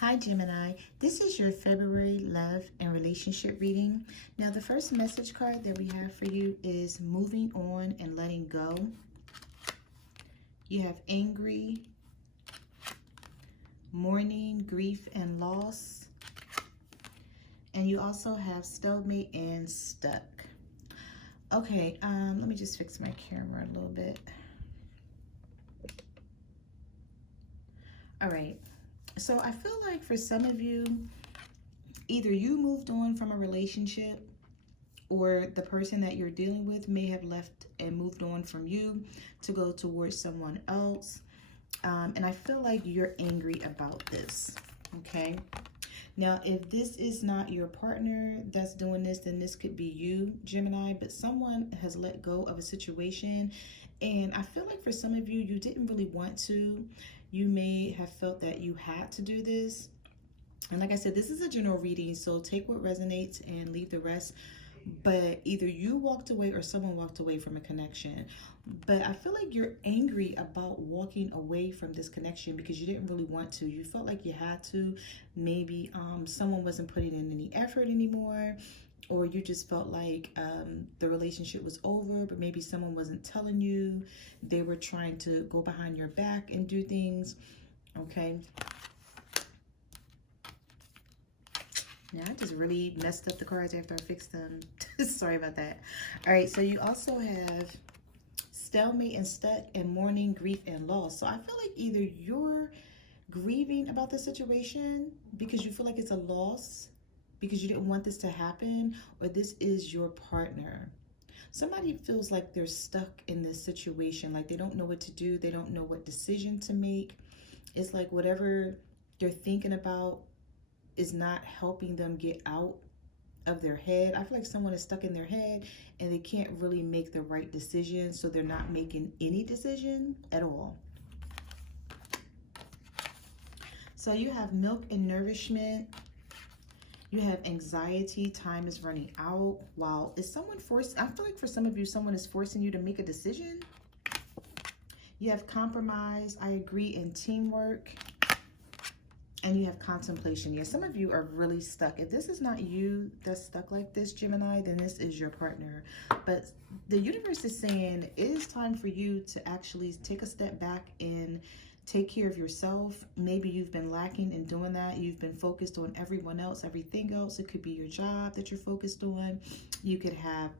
Hi Gemini, this is your February love and relationship reading. Now the first message card that we have for you is moving on and letting go. You have angry, mourning, grief and loss. And you also have stalemate and stuck. Okay, let me just fix my camera a little bit. All right. So I feel like for some of you, either you moved on from a relationship or the person that you're dealing with may have left and moved on from you to go towards someone else. And I feel like you're angry about this, okay? Now, if this is not your partner that's doing this, then this could be you, Gemini, but someone has let go of a situation. And I feel like for some of you, you didn't really want to. You may have felt that you had to do this. And like I said, this is a general reading, so take what resonates and leave the rest. But either you walked away or someone walked away from a connection. But I feel like you're angry about walking away from this connection because you didn't really want to. You felt like you had to. Maybe someone wasn't putting in any effort anymore, or you just felt like the relationship was over, but maybe someone wasn't telling you. They were trying to go behind your back and do things, okay? Now, I just really messed up the cards after I fixed them. Sorry about that. All right, so you also have stalemate and stuck and mourning, grief, and loss. So I feel like either you're grieving about the situation because you feel like it's a loss, because you didn't want this to happen, or this is your partner. Somebody feels like they're stuck in this situation, like they don't know what to do. They don't know what decision to make. It's like whatever they're thinking about is not helping them get out of their head. I feel like someone is stuck in their head and they can't really make the right decision, so they're not making any decision at all. So you have milk and nourishment. You have anxiety, time is running out. Wow, is someone forced? I feel like for some of you, someone is forcing you to make a decision. You have compromise, I agree, and teamwork. And you have contemplation. Yeah, some of you are really stuck. If this is not you that's stuck like this, Gemini, then this is your partner. But the universe is saying it is time for you to actually take a step back and take care of yourself. Maybe you've been lacking in doing that. You've been focused on everyone else, everything else. It could be your job that you're focused on. You could have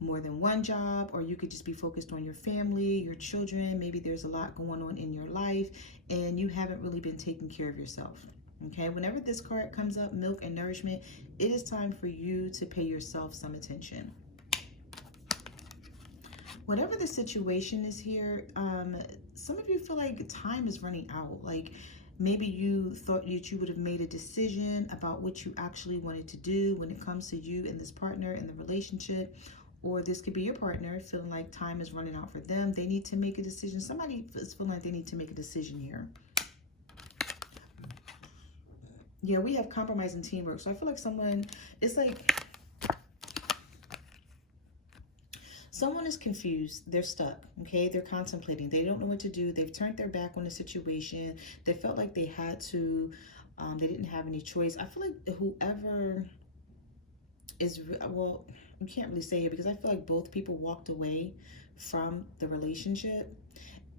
more than one job, or you could just be focused on your family, your children. Maybe there's a lot going on in your life and you haven't really been taking care of yourself. Okay, whenever this card comes up, milk and nourishment, it is time for you to pay yourself some attention. Whatever the situation is here, some of you feel like time is running out. Like maybe you thought that you would have made a decision about what you actually wanted to do when it comes to you and this partner and the relationship. Or this could be your partner feeling like time is running out for them. They need to make a decision. Somebody is feeling like they need to make a decision here. Yeah, we have compromise and teamwork. So I feel like someone, it's like someone is confused. They're stuck, okay? They're contemplating. They don't know what to do. They've turned their back on the situation. They felt like they had to, they didn't have any choice. I feel like whoever is, well, you can't really say it because I feel like both people walked away from the relationship,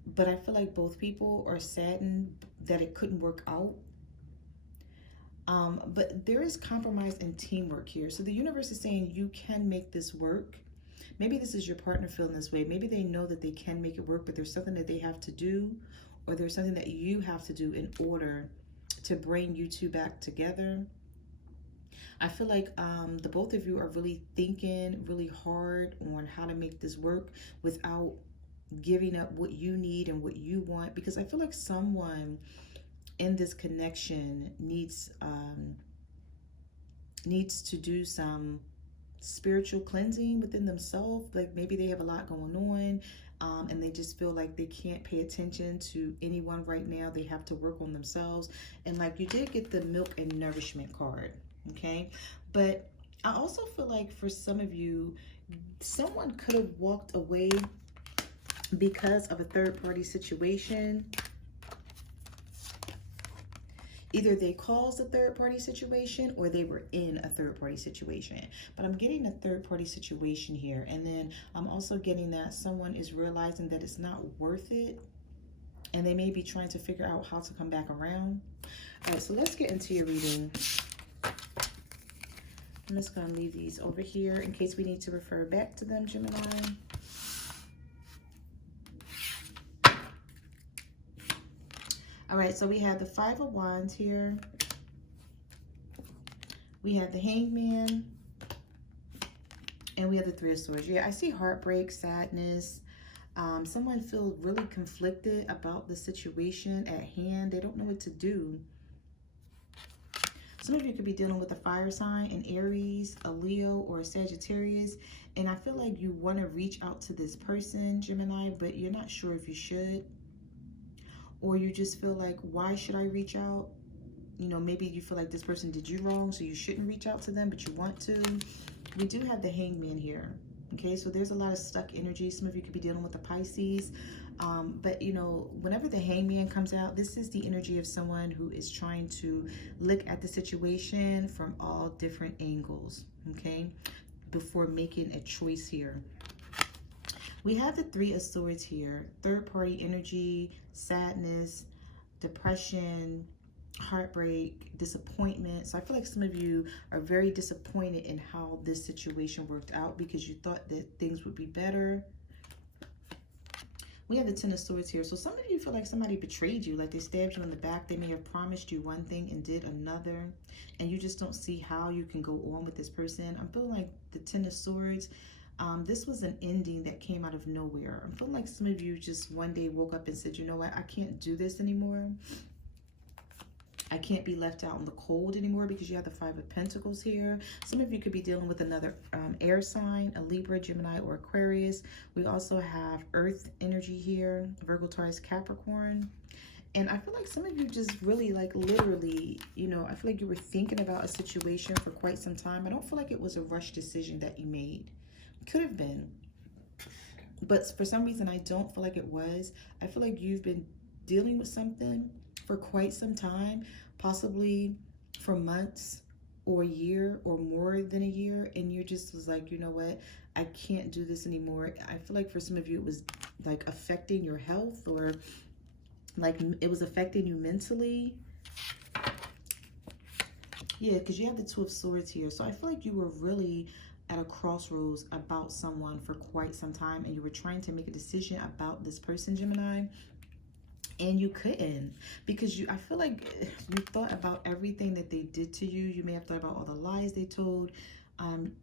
but I feel like both people are saddened that it couldn't work out. But there is compromise and teamwork here. So the universe is saying you can make this work. Maybe this is your partner feeling this way. Maybe they know that they can make it work, but there's something that they have to do, or there's something that you have to do in order to bring you two back together. I feel like the both of you are really thinking really hard on how to make this work without giving up what you need and what you want, because I feel like someone in this connection needs to do some spiritual cleansing within themselves. Like maybe they have a lot going on and they just feel like they can't pay attention to anyone right now. They have to work on themselves. And like you did get the milk and nourishment card, okay? But I also feel like for some of you, someone could have walked away because of a third-party situation. Either they caused a third party situation or they were in a third party situation. But I'm getting a third party situation here. And then I'm also getting that someone is realizing that it's not worth it. And they may be trying to figure out how to come back around. All right, so let's get into your reading. I'm just going to leave these over here in case we need to refer back to them, Gemini. All right, so we have the Five of Wands here. We have the Hangman. And we have the Three of Swords. Yeah, I see heartbreak, sadness. Someone feels really conflicted about the situation at hand. They don't know what to do. Some of you could be dealing with a fire sign, an Aries, a Leo, or a Sagittarius. And I feel like you want to reach out to this person, Gemini, but you're not sure if you should. Or you just feel like, why should I reach out? You know, maybe you feel like this person did you wrong, so you shouldn't reach out to them, but you want to. We do have the Hangman here. Okay, so there's a lot of stuck energy. Some of you could be dealing with the Pisces. But, you know, whenever the Hangman comes out, this is the energy of someone who is trying to look at the situation from all different angles, okay, before making a choice here. We have the Three of Swords here. Third-party energy, sadness, depression, heartbreak, disappointment. So I feel like some of you are very disappointed in how this situation worked out because you thought that things would be better. We have the Ten of Swords here. So some of you feel like somebody betrayed you, like they stabbed you in the back. They may have promised you one thing and did another, and you just don't see how you can go on with this person. I'm feeling like the Ten of Swords, this was an ending that came out of nowhere. I'm feeling like some of you just one day woke up and said, you know what, I can't do this anymore. I can't be left out in the cold anymore, because you have the Five of Pentacles here. Some of you could be dealing with another air sign, a Libra, Gemini, or Aquarius. We also have Earth energy here, Virgo, Taurus, Capricorn. And I feel like some of you just really, like, literally, you know, I feel like you were thinking about a situation for quite some time. I don't feel like it was a rush decision that you made. Could have been. But for some reason, I don't feel like it was. I feel like you've been dealing with something for quite some time, possibly for months or a year or more than a year, and you just was like, you know what, I can't do this anymore. I feel like for some of you it was like affecting your health, or like it was affecting you mentally. Yeah, because you have the Two of Swords here. So I feel like you were really at a crossroads about someone for quite some time, and you were trying to make a decision about this person, Gemini. And you couldn't, because I feel like you thought about everything that they did to you. You may have thought about all the lies they told.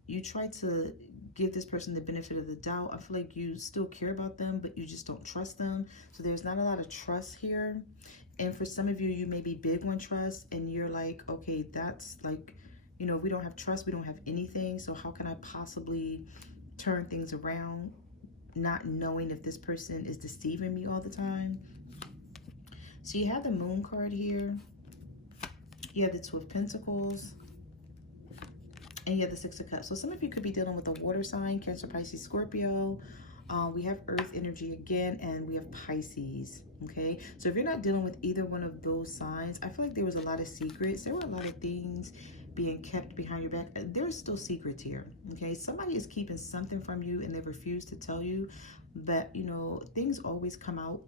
You tried to give this person the benefit of the doubt. I feel like you still care about them, but you just don't trust them. So there's not a lot of trust here. And for some of you, you may be big on trust, and you're like, okay, that's like, you know, we don't have trust, we don't have anything. So how can I possibly turn things around, not knowing if this person is deceiving me all the time? So you have the Moon card here. You have the Two of Pentacles. And you have the Six of Cups. So some of you could be dealing with a water sign, Cancer, Pisces, Scorpio. We have Earth energy again, and we have Pisces, okay? So if you're not dealing with either one of those signs, I feel like there was a lot of secrets. There were a lot of things being kept behind your back. There's still secrets here, okay? Somebody is keeping something from you, and they refuse to tell you. But, you know, things always come out.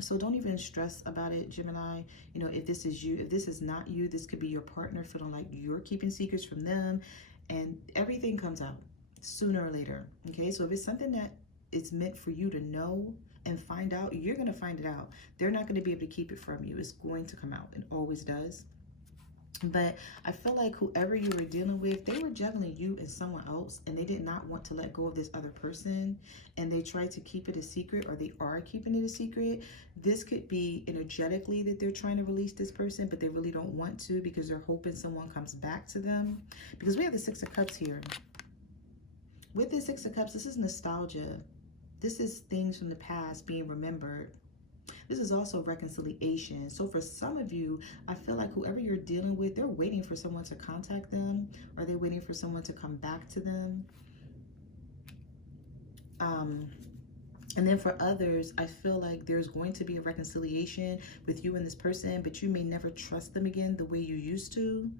So don't even stress about it, Gemini. You know, if this is you, if this is not you, this could be your partner feeling like you're keeping secrets from them, and everything comes out sooner or later, okay? So if it's something that is meant for you to know and find out, you're going to find it out. They're not going to be able to keep it from you. It's going to come out. It always does. But I feel like whoever you were dealing with, they were juggling you and someone else, and they did not want to let go of this other person, and they tried to keep it a secret, or they are keeping it a secret. This could be energetically that they're trying to release this person, but they really don't want to, because they're hoping someone comes back to them. Because we have the Six of Cups here. With the Six of Cups, this is nostalgia. This is things from the past being remembered. This is also reconciliation. So for some of you, I feel like whoever you're dealing with, they're waiting for someone to contact them, or they're waiting for someone to come back to them. And then for others, I feel like there's going to be a reconciliation with you and this person, but you may never trust them again the way you used to,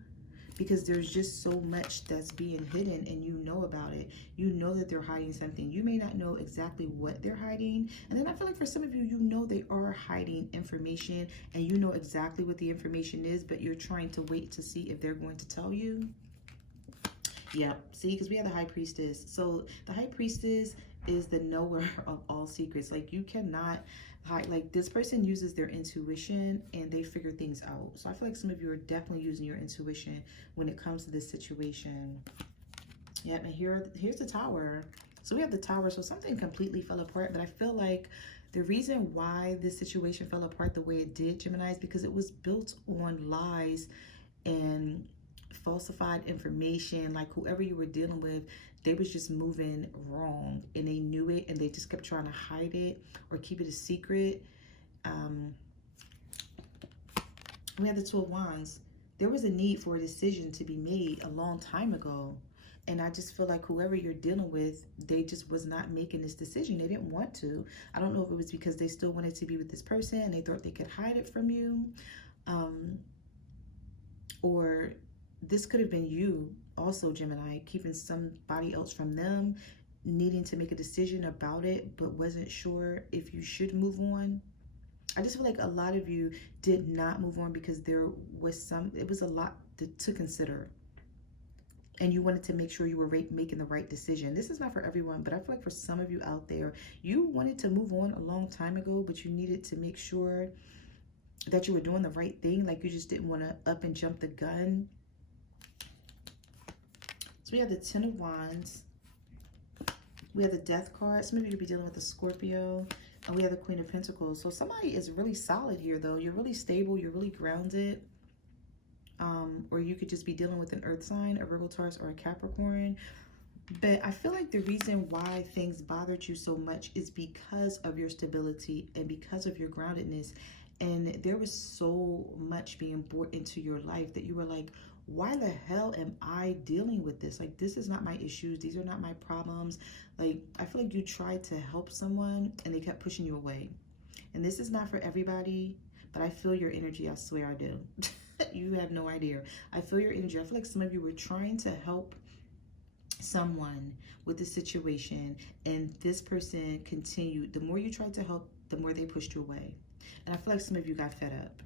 because there's just so much that's being hidden and you know about it. You know that they're hiding something. You may not know exactly what they're hiding. And then I feel like for some of you, you know they are hiding information and you know exactly what the information is, but you're trying to wait to see if they're going to tell you. Yeah, see, because we have the High Priestess. So the High Priestess is the knower of all secrets. Like, you cannot hide. Like, this person uses their intuition and they figure things out. So I feel like some of you are definitely using your intuition when it comes to this situation. Yeah, and here's the Tower. So we have the Tower. So something completely fell apart, but I feel like the reason why this situation fell apart the way it did, Gemini, is because it was built on lies and falsified information. Like, whoever you were dealing with, they was just moving wrong and they knew it and they just kept trying to hide it or keep it a secret. We have the Two of Wands. There was a need for a decision to be made a long time ago, and I just feel like whoever you're dealing with, they just was not making this decision. They didn't want to. I don't know if it was because they still wanted to be with this person and they thought they could hide it from you, or this could have been you also, Gemini, keeping somebody else from them, needing to make a decision about it, but wasn't sure if you should move on. I just feel like a lot of you did not move on because there was it was a lot to consider. And you wanted to make sure you were making the right decision. This is not for everyone, but I feel like for some of you out there, you wanted to move on a long time ago, but you needed to make sure that you were doing the right thing. Like, you just didn't want to up and jump the gun. So we have the Ten of Wands. We have the Death card. Some of you could be dealing with a Scorpio. And we have the Queen of Pentacles. So somebody is really solid here, though. You're really stable. You're really grounded. Or you could just be dealing with an Earth sign, a Virgo, Taurus, or a Capricorn. But I feel like the reason why things bothered you so much is because of your stability and because of your groundedness. And there was so much being brought into your life that you were like, why the hell am I dealing with this? Like, this is not my issues. These are not my problems. Like, I feel like you tried to help someone and they kept pushing you away. And this is not for everybody, but I feel your energy. I swear I do. You have no idea. I feel your energy. I feel like some of you were trying to help someone with the situation, and this person continued. The more you tried to help, the more they pushed you away. And I feel like some of you got fed up.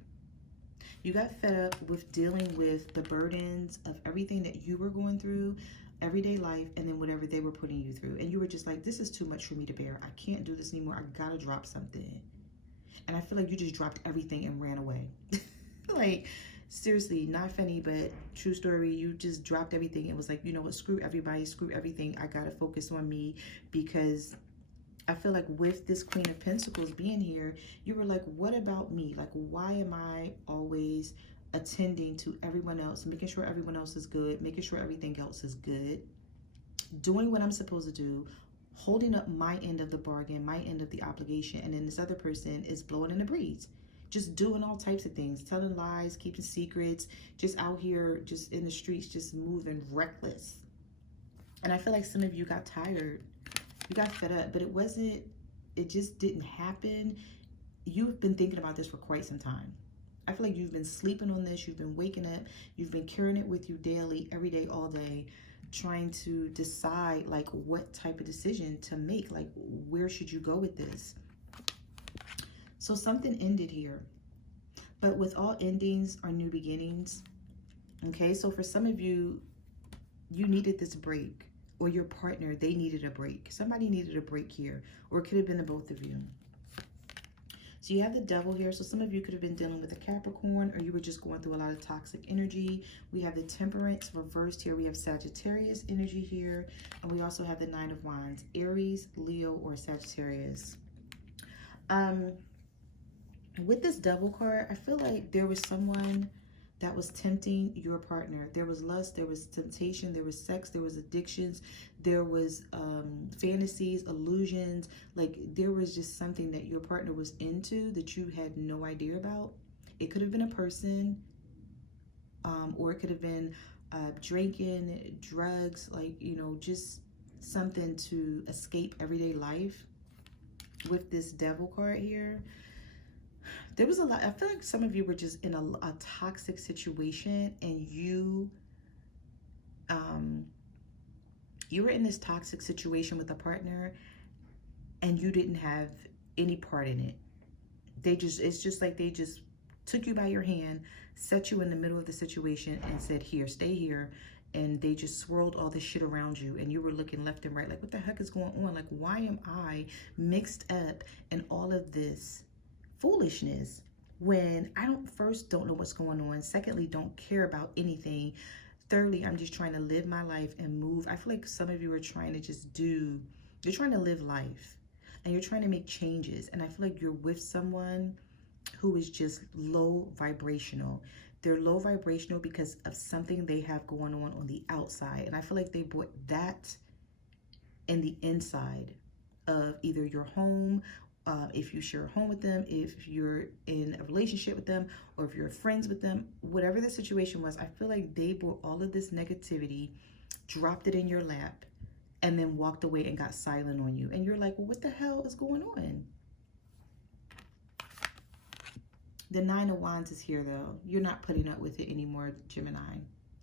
You got fed up with dealing with the burdens of everything that you were going through, everyday life, and then whatever they were putting you through. And you were just like, this is too much for me to bear. I can't do this anymore. I gotta drop something. And I feel like you just dropped everything and ran away. Like, seriously, not funny, but true story. You just dropped everything. It was like, you know what, screw everybody, screw everything. I gotta focus on me, because I feel like with this Queen of Pentacles being here, you were like, what about me? Like, why am I always attending to everyone else, making sure everyone else is good, making sure everything else is good, doing what I'm supposed to do, holding up my end of the bargain, my end of the obligation, and then this other person is blowing in the breeze, just doing all types of things, telling lies, keeping secrets, just out here, just in the streets, just moving reckless. And I feel like some of you got tired. You got fed up, but it just didn't happen. You've been thinking about this for quite some time. I feel like you've been sleeping on this. You've been waking up. You've been carrying it with you daily, every day, all day, trying to decide like what type of decision to make. Like, where should you go with this? So something ended here. But with all endings are new beginnings. Okay, so for some of you, you needed this break. Or your partner, they needed a break. Somebody needed a break here. Or it could have been the both of you. So you have the Devil here. So some of you could have been dealing with a Capricorn, or you were just going through a lot of toxic energy. We have the Temperance reversed here. We have Sagittarius energy here. And we also have the Nine of Wands. Aries, Leo, or Sagittarius. With this Devil card, I feel like there was someone that was tempting your partner. There was lust, there was temptation, there was sex, there was addictions, there was fantasies, illusions. Like, there was just something that your partner was into that you had no idea about. It could have been a person, or it could have been drinking, drugs, like, you know, just something to escape everyday life. with this devil card here, there was a lot. I feel like some of you were just in a toxic situation, and you were in this toxic situation with a partner, and you didn't have any part in it. It's just like they just took you by your hand, set you in the middle of the situation, and said, here, stay here. And they just swirled all this shit around you, and you were looking left and right like, what the heck is going on? Like, why am I mixed up in all of this foolishness when I don't know what's going on, secondly, don't care about anything, thirdly, I'm just trying to live my life and move. I feel like some of you are trying to you're trying to live life, and you're trying to make changes, and I feel like you're with someone who is just low vibrational. They're low vibrational because of something they have going on the outside, and I feel like they brought that in the inside of either your home, if you share a home with them, if you're in a relationship with them, or if you're friends with them, whatever the situation was, I feel like they brought all of this negativity, dropped it in your lap, and then walked away and got silent on you. And you're like, well, what the hell is going on? The Nine of Wands is here, though. You're not putting up with it anymore, Gemini.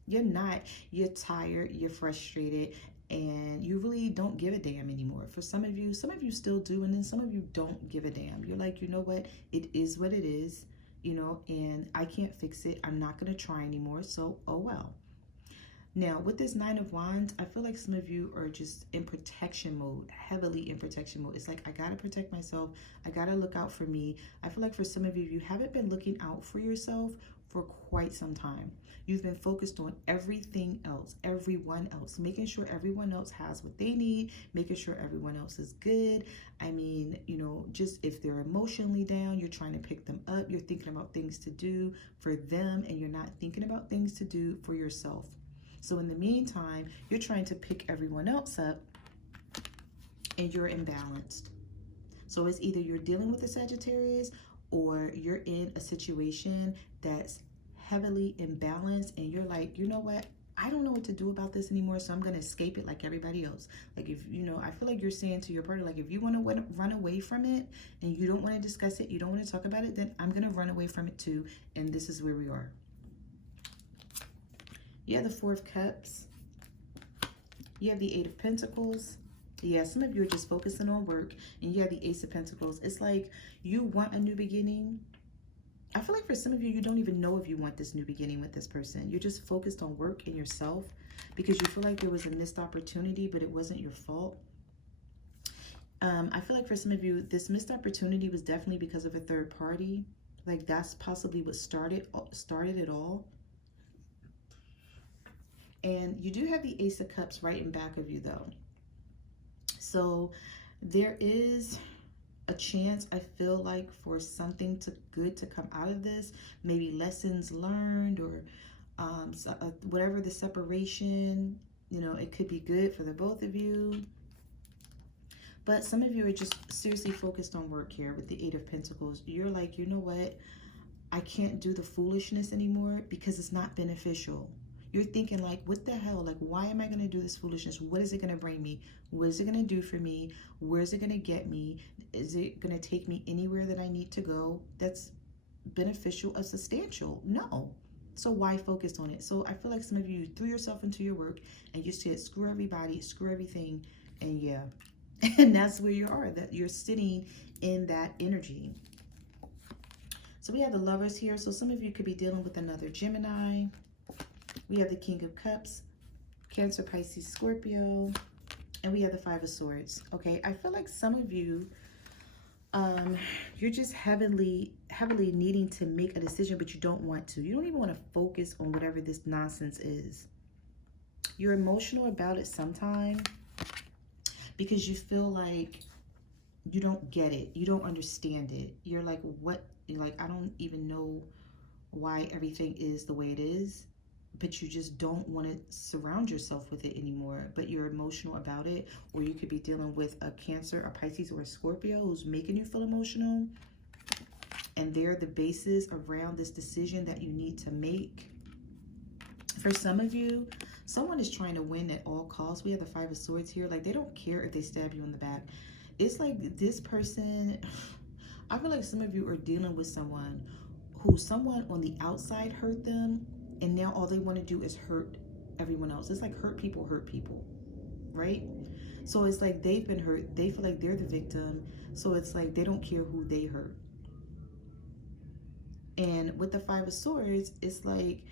You're not. You're tired. You're frustrated. And you really don't give a damn anymore. For some of you still do. And then some of you don't give a damn. You're like, you know what? It is what it is. You know, and I can't fix it. I'm not going to try anymore. So, oh well. Now, with this Nine of Wands, I feel like some of you are just in protection mode, heavily in protection mode. It's like, I got to protect myself. I got to look out for me. I feel like for some of you, you haven't been looking out for yourself for quite some time. You've been focused on everything else, everyone else, making sure everyone else has what they need, making sure everyone else is good. I mean, you know, just if they're emotionally down, you're trying to pick them up. You're thinking about things to do for them, and you're not thinking about things to do for yourself. So in the meantime, you're trying to pick everyone else up, and you're imbalanced. So it's either you're dealing with a Sagittarius, or you're in a situation that's heavily imbalanced, and you're like, you know what? I don't know what to do about this anymore, so I'm going to escape it like everybody else. Like, if, you know, I feel like you're saying to your partner, like, if you want to run away from it and you don't want to discuss it, you don't want to talk about it, then I'm going to run away from it too. And this is where we are. You have the Four of Cups. You have the Eight of Pentacles. Yeah, some of you are just focusing on work, and you have the Ace of Pentacles. It's like you want a new beginning. I feel like for some of you, you don't even know if you want this new beginning with this person. You're just focused on work and yourself because you feel like there was a missed opportunity, but it wasn't your fault. I feel like for some of you, this missed opportunity was definitely because of a third party. Like, that's possibly what started it all. And you do have the Ace of Cups right in back of you, though. So there is a chance, I feel like, for something good to come out of this. Maybe lessons learned, or whatever the separation, you know, it could be good for the both of you. But some of you are just seriously focused on work here with the Eight of Pentacles. You're like, you know what? I can't do the foolishness anymore because it's not beneficial. You're thinking like, what the hell? Like, why am I going to do this foolishness? What is it going to bring me? What is it going to do for me? Where is it going to get me? Is it going to take me anywhere that I need to go that's beneficial or substantial? No. So why focus on it? So I feel like some of you threw yourself into your work and you said, screw everybody, screw everything. And yeah, and that's where you are, that you're sitting in that energy. So we have the Lovers here. So some of you could be dealing with another Gemini. We have the King of Cups, Cancer, Pisces, Scorpio, and we have the Five of Swords. Okay, I feel like some of you, you're just heavily needing to make a decision, but you don't want to. You don't even want to focus on whatever this nonsense is. You're emotional about it sometimes because you feel like you don't get it. You don't understand it. You're like, what? You're like, I don't even know why everything is the way it is. But you just don't want to surround yourself with it anymore. But you're emotional about it. Or you could be dealing with a Cancer, a Pisces, or a Scorpio who's making you feel emotional. And they're the basis around this decision that you need to make. For some of you, someone is trying to win at all costs. We have the Five of Swords here. Like, they don't care if they stab you in the back. It's like this person, I feel like some of you are dealing with someone who someone on the outside hurt them, and now all they want to do is hurt everyone else. It's like hurt people, right? So it's like they've been hurt. They feel like they're the victim. So it's like they don't care who they hurt. And with the Five of Swords, it's like,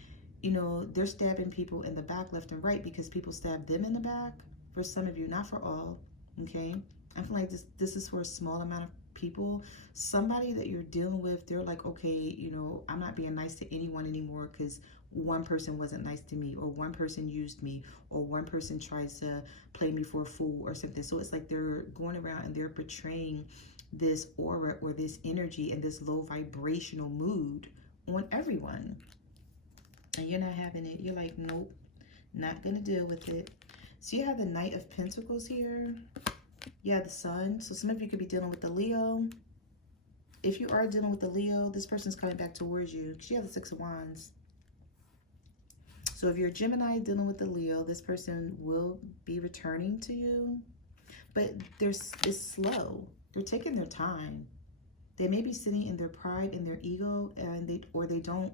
you know, they're stabbing people in the back left and right because people stab them in the back. For some of you, not for all, okay? I feel like this is for a small amount of people. Somebody that you're dealing with, they're like, okay, you know, I'm not being nice to anyone anymore because one person wasn't nice to me, or one person used me, or one person tries to play me for a fool or something. So it's like they're going around and they're portraying this aura or this energy and this low vibrational mood on everyone. And you're not having it. You're like, nope, not going to deal with it. So you have the Knight of Pentacles here. You have the Sun. So some of you could be dealing with the Leo. If you are dealing with the Leo, this person's coming back towards you. You have the Six of Wands. So if you're a Gemini dealing with the Leo, this person will be returning to you. But it's slow. They're taking their time. They may be sitting in their pride and their ego, and they don't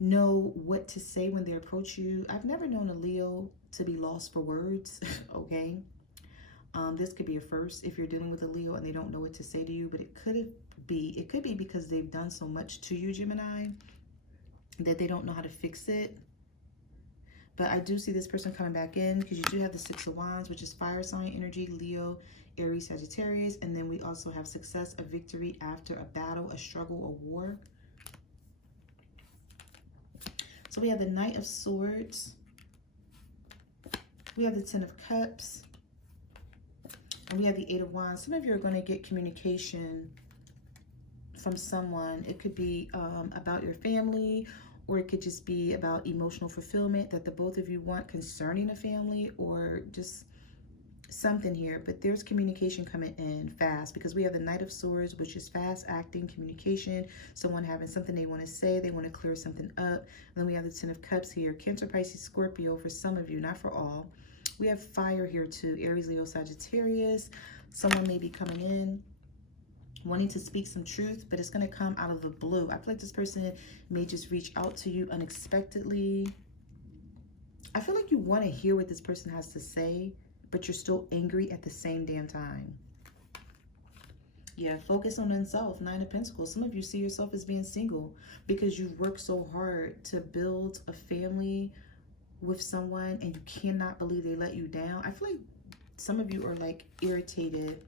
know what to say when they approach you. I've never known a Leo to be lost for words, okay? This could be a first if you're dealing with a Leo and they don't know what to say to you, but it could be because they've done so much to you, Gemini, that they don't know how to fix it. But I do see this person coming back in because you do have the Six of Wands, which is fire sign energy, Leo, Aries, Sagittarius. And then we also have success, a victory after a battle, a struggle, a war. So we have the Knight of Swords. We have the Ten of Cups. And we have the Eight of Wands. Some of you are going to get communication from someone. It could be about your family, or it could just be about emotional fulfillment that the both of you want concerning a family, or just something here. But there's communication coming in fast because we have the Knight of Swords, which is fast acting communication, someone having something they want to say, they want to clear something up. And then we have the Ten of Cups here, Cancer, Pisces, Scorpio for some of you, not for all. We have fire here too, Aries, Leo, Sagittarius. Someone may be coming in wanting to speak some truth, but it's going to come out of the blue. I feel like this person may just reach out to you unexpectedly. I feel like you want to hear what this person has to say, but you're still angry at the same damn time. Yeah, focus on yourself, Nine of Pentacles. Some of you see yourself as being single because you've worked so hard to build a family with someone and you cannot believe they let you down. I feel like some of you are like irritated.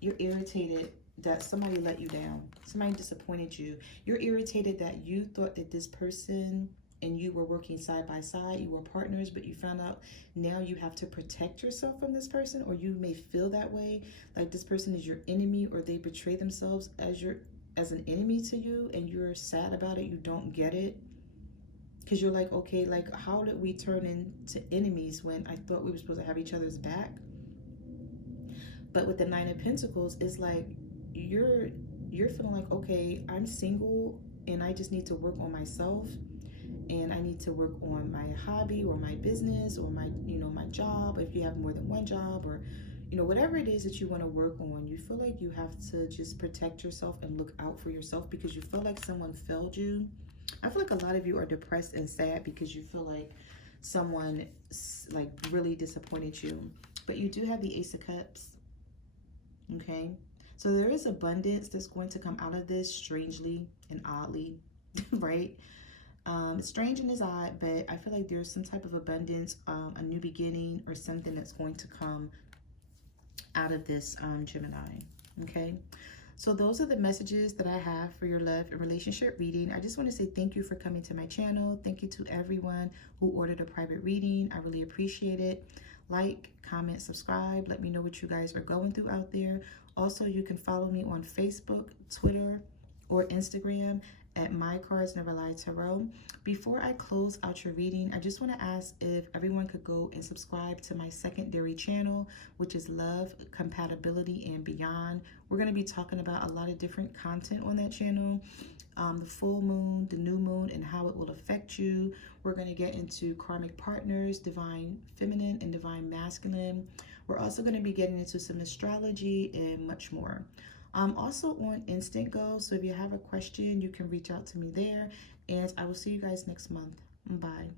You're irritated that somebody let you down. Somebody disappointed you. You're irritated that you thought that this person and you were working side by side. You were partners, but you found out now you have to protect yourself from this person, or you may feel that way, like this person is your enemy, or they betray themselves as an enemy to you, and you're sad about it. You don't get it. Because you're like, okay, like how did we turn into enemies when I thought we were supposed to have each other's back? But with the Nine of Pentacles, it's like you're feeling like, okay, I'm single and I just need to work on myself, and I need to work on my hobby or my business or my, my job. If you have more than one job, or, whatever it is that you want to work on, you feel like you have to just protect yourself and look out for yourself because you feel like someone failed you. I feel like a lot of you are depressed and sad because you feel like someone like really disappointed you. But you do have the Ace of Cups. Okay, so there is abundance that's going to come out of this, strangely and oddly, right? It's strange and it's odd, but I feel like there's some type of abundance, a new beginning, or something that's going to come out of this, Gemini. Okay, so those are the messages that I have for your love and relationship reading. I just want to say thank you for coming to my channel. Thank you to everyone who ordered a private reading. I really appreciate it. Like, comment, subscribe. Let me know what you guys are going through out there. Also, you can follow me on Facebook, Twitter, or Instagram at My Cards Never Lie Tarot. Before I close out your reading, I just want to ask if everyone could go and subscribe to my secondary channel, which is Love, Compatibility, and Beyond. We're going to be talking about a lot of different content on that channel. The full moon, the new moon, and how it will affect you. We're going to get into karmic partners, divine feminine and divine masculine. We're also going to be getting into some astrology and much more. I'm also on Instant Go, so if you have a question, you can reach out to me there, and I will see you guys next month. Bye.